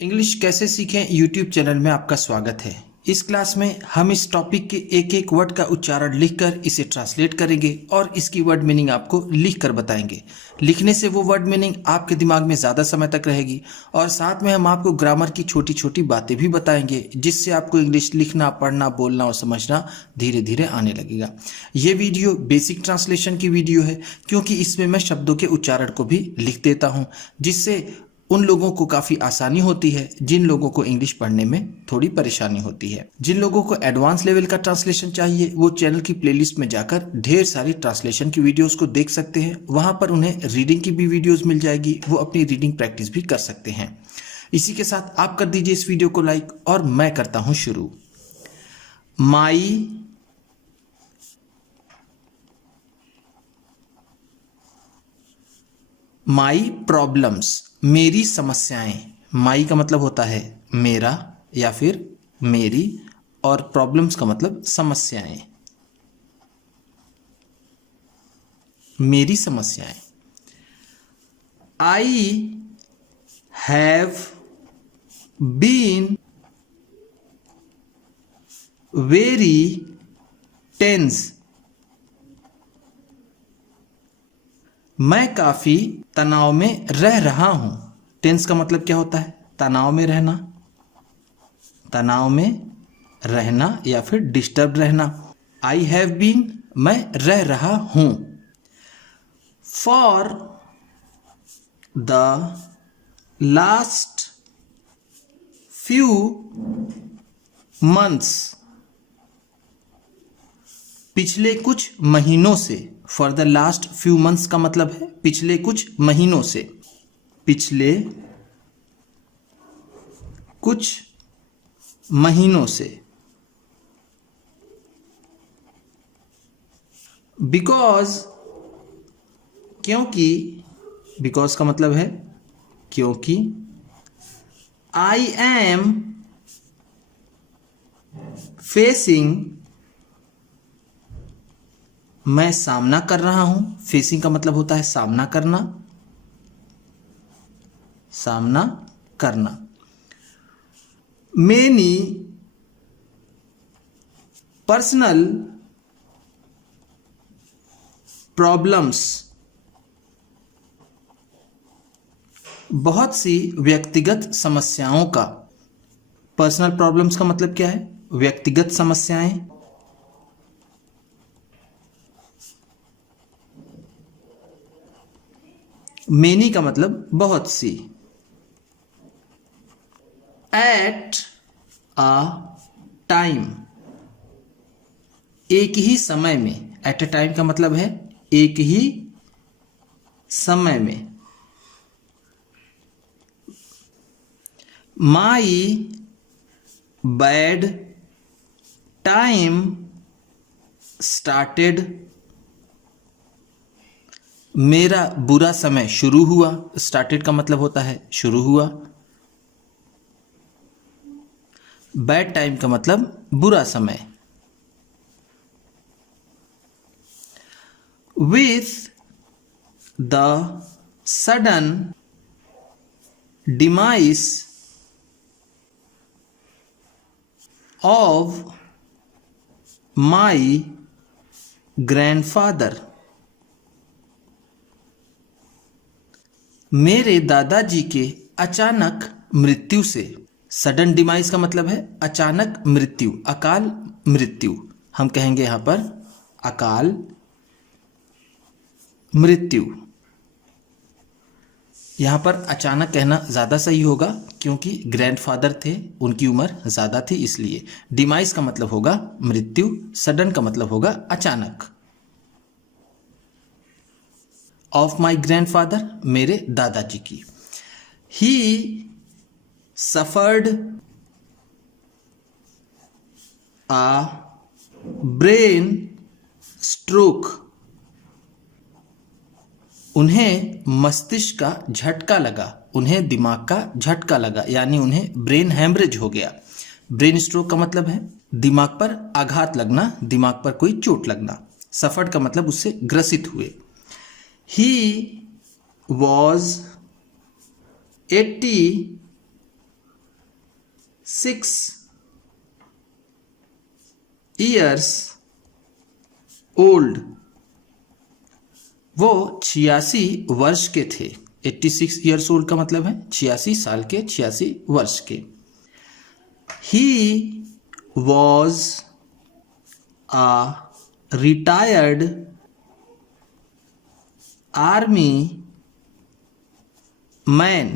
English कैसे सीखें YouTube channel में आपका स्वागत है। इस क्लास में हम इस टॉपिक के एक एक वर्ड का उच्चारण लिखकर इसे ट्रांसलेट करेंगे और इसकी वर्ड मीनिंग आपको लिखकर बताएंगे। लिखने से वो वर्ड मीनिंग आपके दिमाग में ज़्यादा समय तक रहेगी और साथ में हम आपको ग्रामर की छोटी छोटी बातें भी बताएंगे, जिससे आपको इंग्लिश लिखना, पढ़ना, बोलना और समझना धीरे धीरे आने लगेगा। ये वीडियो बेसिक ट्रांसलेशन की वीडियो है, क्योंकि इसमें मैं शब्दों के उच्चारण को भी लिख देता हूँ, जिससे उन लोगों को काफ़ी आसानी होती है जिन लोगों को इंग्लिश पढ़ने में थोड़ी परेशानी होती है। जिन लोगों को एडवांस लेवल का ट्रांसलेशन चाहिए वो चैनल की प्लेलिस्ट में जाकर ढेर सारी ट्रांसलेशन की वीडियोस को देख सकते हैं। वहां पर उन्हें रीडिंग की भी वीडियोस मिल जाएगी, वो अपनी रीडिंग प्रैक्टिस भी कर सकते हैं। इसी के साथ आप कर दीजिए इस वीडियो को लाइक और मैं करता हूं शुरू। माई प्रॉब्लम्स, मेरी समस्याएं। माई का मतलब होता है मेरा या फिर मेरी, और प्रॉब्लम्स का मतलब समस्याएं। मेरी समस्याएं। I have been very tense, मैं काफी तनाव में रह रहा हूं। टेंस का मतलब क्या होता है? तनाव में रहना, तनाव में रहना या फिर डिस्टर्ब रहना। आई हैव बीन, मैं रह रहा हूं। For the last few months, पिछले कुछ महीनों से। For the last few months का मतलब है पिछले कुछ महीनों से। पिछले कुछ महीनों से। बिकॉज, क्योंकि। बिकॉज का मतलब है क्योंकि। आई एम फेसिंग, मैं सामना कर रहा हूं। फेसिंग का मतलब होता है सामना करना, सामना करना। मेनी पर्सनल प्रॉब्लम्स, बहुत सी व्यक्तिगत समस्याओं का। पर्सनल प्रॉब्लम्स का मतलब क्या है? व्यक्तिगत समस्याएं। मेनी का मतलब बहुत सी। एट अ टाइम, एक ही समय में। एट अ टाइम का मतलब है एक ही समय में। माई बैड टाइम स्टार्टेड, मेरा बुरा समय शुरू हुआ। स्टार्टेड का मतलब होता है शुरू हुआ। बैड टाइम का मतलब बुरा समय। With the sudden demise of my grandfather, मेरे दादाजी के अचानक मृत्यु से। सडन डिमाइस का मतलब है अचानक मृत्यु, अकाल मृत्यु। हम कहेंगे यहां पर अकाल मृत्यु। यहां पर अचानक कहना ज्यादा सही होगा, क्योंकि ग्रैंडफादर थे, उनकी उम्र ज्यादा थी, इसलिए। डिमाइस का मतलब होगा मृत्यु, सडन का मतलब होगा अचानक। ऑफ माई ग्रैंडफादर, मेरे दादाजी की। He suffered a brain stroke, उन्हें मस्तिष्क का झटका लगा। उन्हें दिमाग का झटका लगा, यानी उन्हें ब्रेन हैमरेज हो गया। ब्रेन स्ट्रोक का मतलब है दिमाग पर आघात लगना, दिमाग पर कोई चोट लगना। सफर्ड का मतलब उससे ग्रसित हुए। He was 80 6 years old। वो 86 वर्ष के थे। 86 ईयर्स ओल्ड का मतलब है 86 साल के, 86 वर्ष के। He was a retired army man।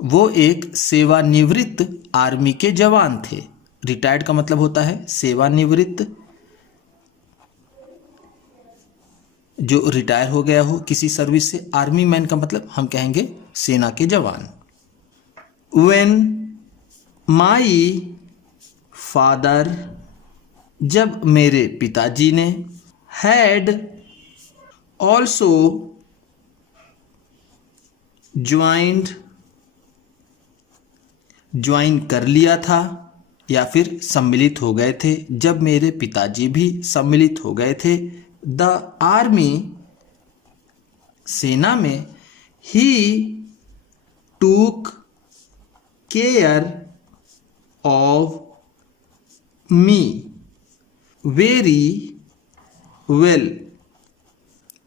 वो एक सेवानिवृत्त आर्मी के जवान थे। रिटायर्ड का मतलब होता है सेवानिवृत्त, जो रिटायर हो गया हो किसी सर्विस से। आर्मी मैन का मतलब हम कहेंगे सेना के जवान। When my father, जब मेरे पिताजी ने, had also joined, ज्वाइन कर लिया था या फिर सम्मिलित हो गए थे, जब मेरे पिताजी भी सम्मिलित हो गए थे द आर्मी, सेना में, ही टूक care of me very well.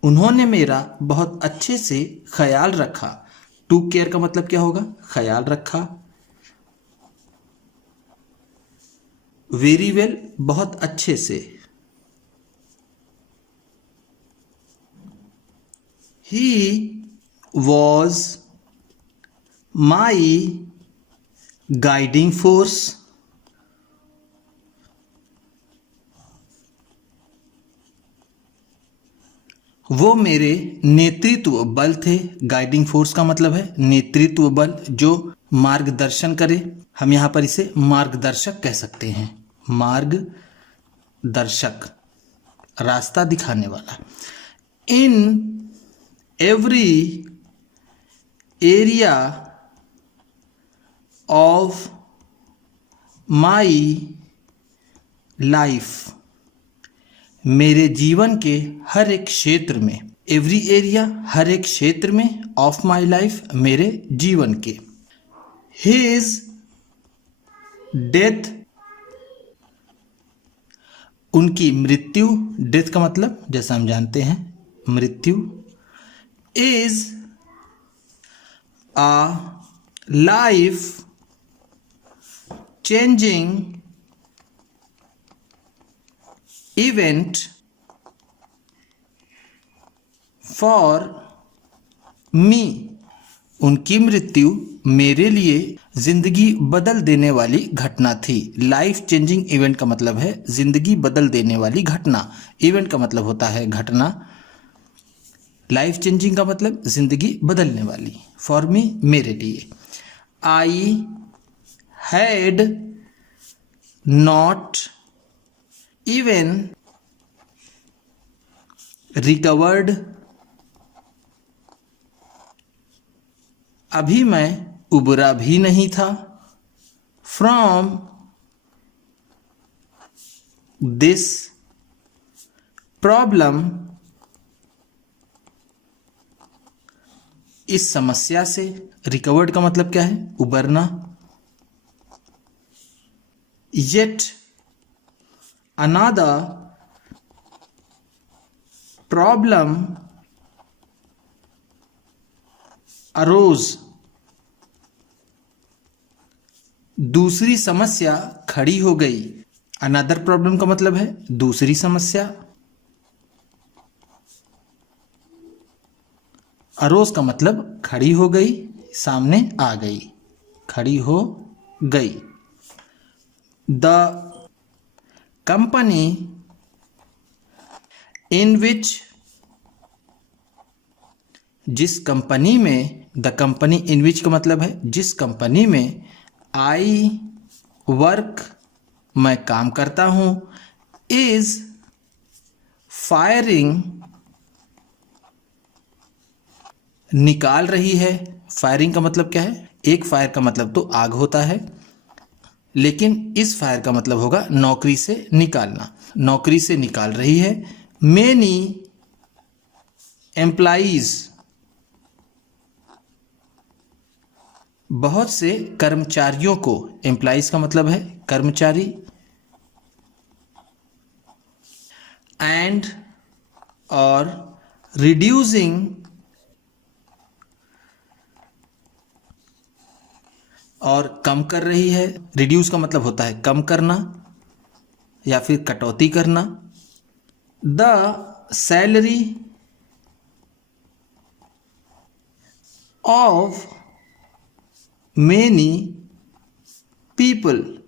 उन्होंने मेरा बहुत अच्छे से ख्याल रखा। टूक केयर का मतलब क्या होगा? ख्याल रखा। वेरी वेल बहुत अच्छे से। He was my guiding force. वो मेरे नेतृत्व बल थे। गाइडिंग फोर्स का मतलब है नेतृत्व बल, जो मार्गदर्शन करे। हम यहाँ पर इसे मार्गदर्शक कह सकते हैं। मार्गदर्शक, रास्ता दिखाने वाला। In every area of my life, मेरे जीवन के हर एक क्षेत्र में। एवरी एरिया, हर एक क्षेत्र में। ऑफ माई लाइफ, मेरे जीवन के। हिज डेथ, उनकी मृत्यु। डेथ का मतलब जैसा हम जानते हैं मृत्यु। Is a life changing event for me, उनकी मृत्यु मेरे लिए जिंदगी बदल देने वाली घटना थी। लाइफ चेंजिंग इवेंट का मतलब है जिंदगी बदल देने वाली घटना। इवेंट का मतलब होता है घटना। लाइफ चेंजिंग का मतलब जिंदगी बदलने वाली। फॉर मी, मेरे लिए। I had not even recovered, अभी मैं उबरा भी नहीं था। फ्रॉम दिस प्रॉब्लम, इस समस्या से। रिकवर्ड का मतलब क्या है? उबरना। येट अनदर प्रॉब्लम अरोज, दूसरी समस्या खड़ी हो गई। अनदर प्रॉब्लम का मतलब है दूसरी समस्या। अरोज का मतलब खड़ी हो गई, सामने आ गई, खड़ी हो गई। द कंपनी इन विच, जिस कंपनी में। द कंपनी इन विच का मतलब है जिस कंपनी में। आई वर्क, मैं काम करता हूं। इज फायरिंग, निकाल रही है। फायरिंग का मतलब क्या है? एक फायर का मतलब तो आग होता है, लेकिन इस फायर का मतलब होगा नौकरी से निकालना। नौकरी से निकाल रही है। मेनी एम्प्लॉइज, बहुत से कर्मचारियों को, एम्प्लॉइज का मतलब है कर्मचारी, एंड और रिड्यूसिंग और कम कर रही है। रिड्यूस का मतलब होता है कम करना या फिर कटौती करना। The salary of many people,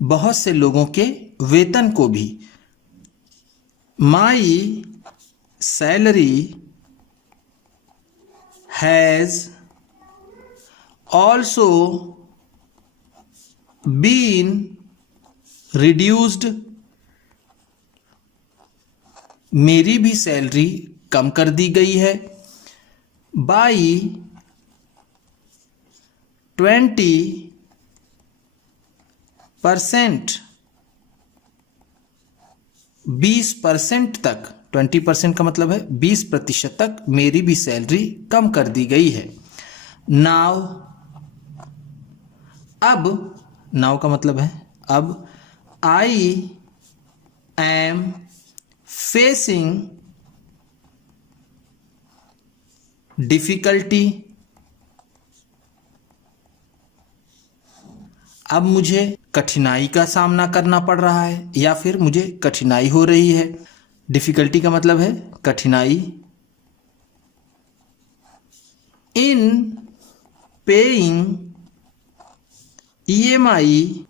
बहुत से लोगों के वेतन को भी। My salary has also been reduced, मेरी भी सैलरी कम कर दी गई है। बाई 20%, 20% तक, 20% का मतलब है 20% तक मेरी भी सैलरी कम कर दी गई है। नाउ, अब, नाउ का मतलब है अब, आई एम फेसिंग डिफिकल्टी, अब मुझे कठिनाई का सामना करना पड़ रहा है या फिर मुझे कठिनाई हो रही है। डिफिकल्टी का मतलब है कठिनाई। इन पेइंग ईएमआई,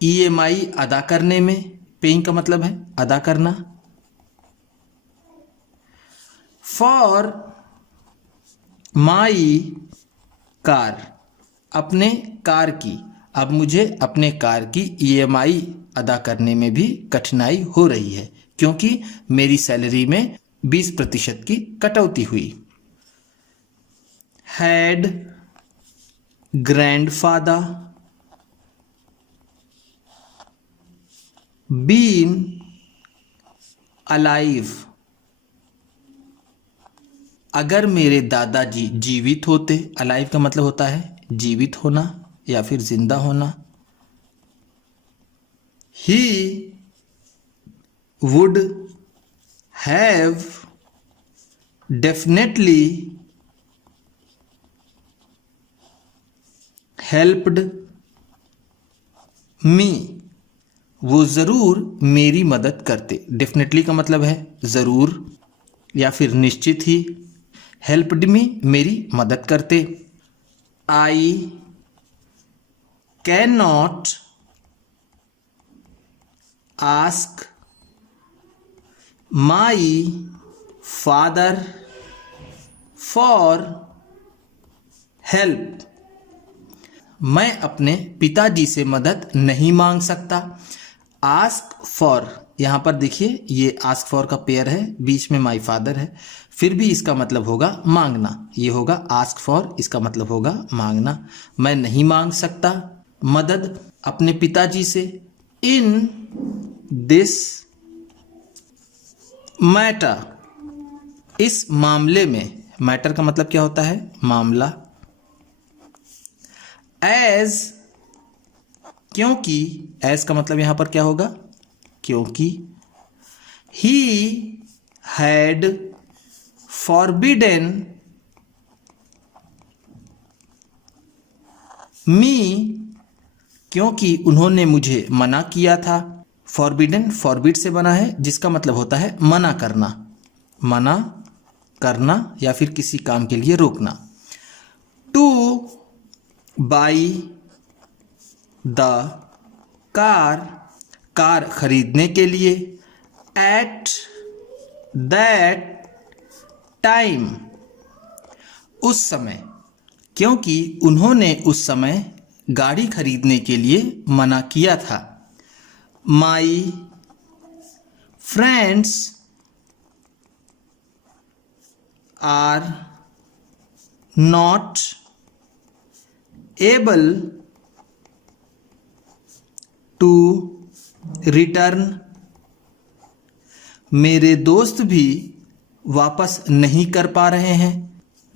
ईएमआई अदा करने में, पेइंग का मतलब है अदा करना। फॉर माई कार, अपने कार की, अब मुझे अपने कार की ईएमआई अदा करने में भी कठिनाई हो रही है क्योंकि मेरी सैलरी में 20% की कटौती हुई। हैड ग्रैंडफादर बीन अलाइव, अगर मेरे दादाजी जीवित होते, अलाइव का मतलब होता है जीवित होना या फिर जिंदा होना। He would have definitely helped me, वो ज़रूर मेरी मदद करते। डेफिनेटली का मतलब है ज़रूर या फिर निश्चित ही। हेल्प्ड मी, मेरी मदद करते। I can not ask my father for help, मैं अपने पिताजी से मदद नहीं मांग सकता। आस्क फॉर, यहाँ पर देखिए ये आस्क फॉर का पेयर है, बीच में माई फादर है, फिर भी इसका मतलब होगा मांगना। ये होगा आस्क फॉर, इसका मतलब होगा मांगना। मैं नहीं मांग सकता मदद अपने पिताजी से। इन दिस मैटर, इस मामले में, मैटर का मतलब क्या होता है मामला। एज, क्योंकि, एज का मतलब यहां पर क्या होगा क्योंकि। ही हैड फॉरबिडन मी, क्योंकि उन्होंने मुझे मना किया था। फॉरबिडन फॉरबिड से बना है जिसका मतलब होता है मना करना, मना करना या फिर किसी काम के लिए रोकना। Two by the car, car खरीदने के लिए। एट दैट टाइम, उस समय, क्योंकि उन्होंने उस समय गाड़ी खरीदने के लिए मना किया था। My friends are not able to return, मेरे दोस्त भी वापस नहीं कर पा रहे हैं।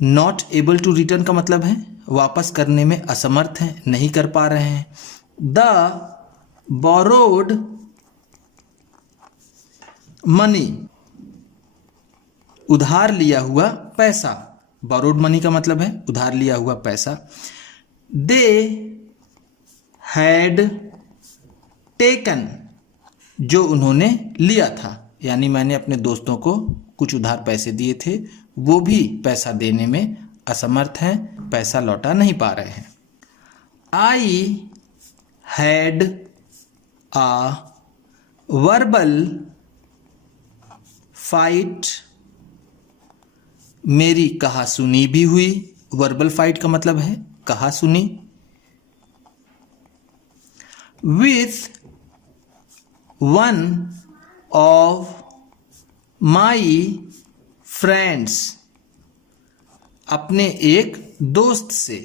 नॉट एबल टू रिटर्न का मतलब है वापस करने में असमर्थ हैं, नहीं कर पा रहे हैं। द बोरोड मनी, उधार लिया हुआ पैसा। बोरोड मनी का मतलब है उधार लिया हुआ पैसा। दे हैड टेकन, जो उन्होंने लिया था, यानी मैंने अपने दोस्तों को कुछ उधार पैसे दिए थे, वो भी पैसा देने में असमर्थ हैं, पैसा लौटा नहीं पा रहे हैं। I had a verbal fight, मेरी कहा सुनी भी हुई। वर्बल फाइट का मतलब है कहा सुनी। With one of my friends, अपने एक दोस्त से।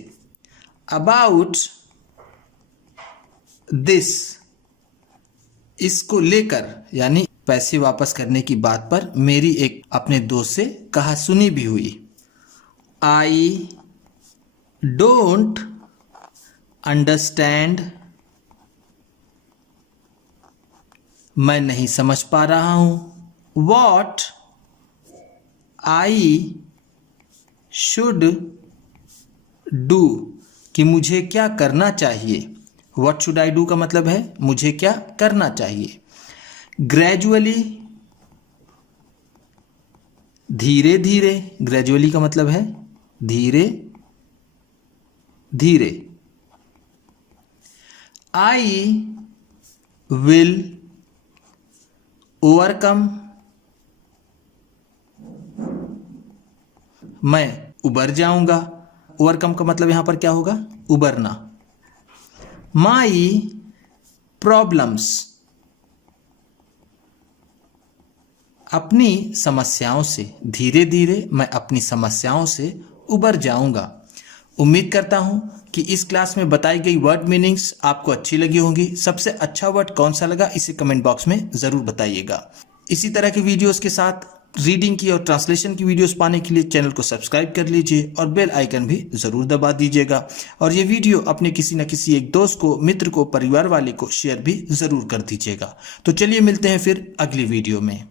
अबाउट दिस, इसको लेकर, यानी पैसे वापस करने की बात पर मेरी एक अपने दोस्त से कहा सुनी भी हुई। आई डोंट अंडरस्टैंड, मैं नहीं समझ पा रहा हूं। वॉट आई शुड डू, कि मुझे क्या करना चाहिए। वॉट शुड आई डू का मतलब है मुझे क्या करना चाहिए। ग्रेजुअली, धीरे धीरे, ग्रेजुअली का मतलब है धीरे धीरे। आई विल ओवरकम, मैं उबर जाऊंगा। ओवरकम का मतलब यहां पर क्या होगा, उबरना। माई प्रॉब्लम्स, अपनी समस्याओं से, धीरे धीरे मैं अपनी समस्याओं से उबर जाऊंगा। उम्मीद करता हूं कि इस क्लास में बताई गई वर्ड मीनिंग्स आपको अच्छी लगी होंगी। सबसे अच्छा वर्ड कौन सा लगा इसे कमेंट बॉक्स में ज़रूर बताइएगा। इसी तरह की वीडियोस के साथ रीडिंग की और ट्रांसलेशन की वीडियोस पाने के लिए चैनल को सब्सक्राइब कर लीजिए और बेल आइकन भी ज़रूर दबा दीजिएगा। और ये वीडियो अपने किसी न किसी एक दोस्त को, मित्र को, परिवार वाले को शेयर भी ज़रूर कर दीजिएगा। तो चलिए मिलते हैं फिर अगली वीडियो में।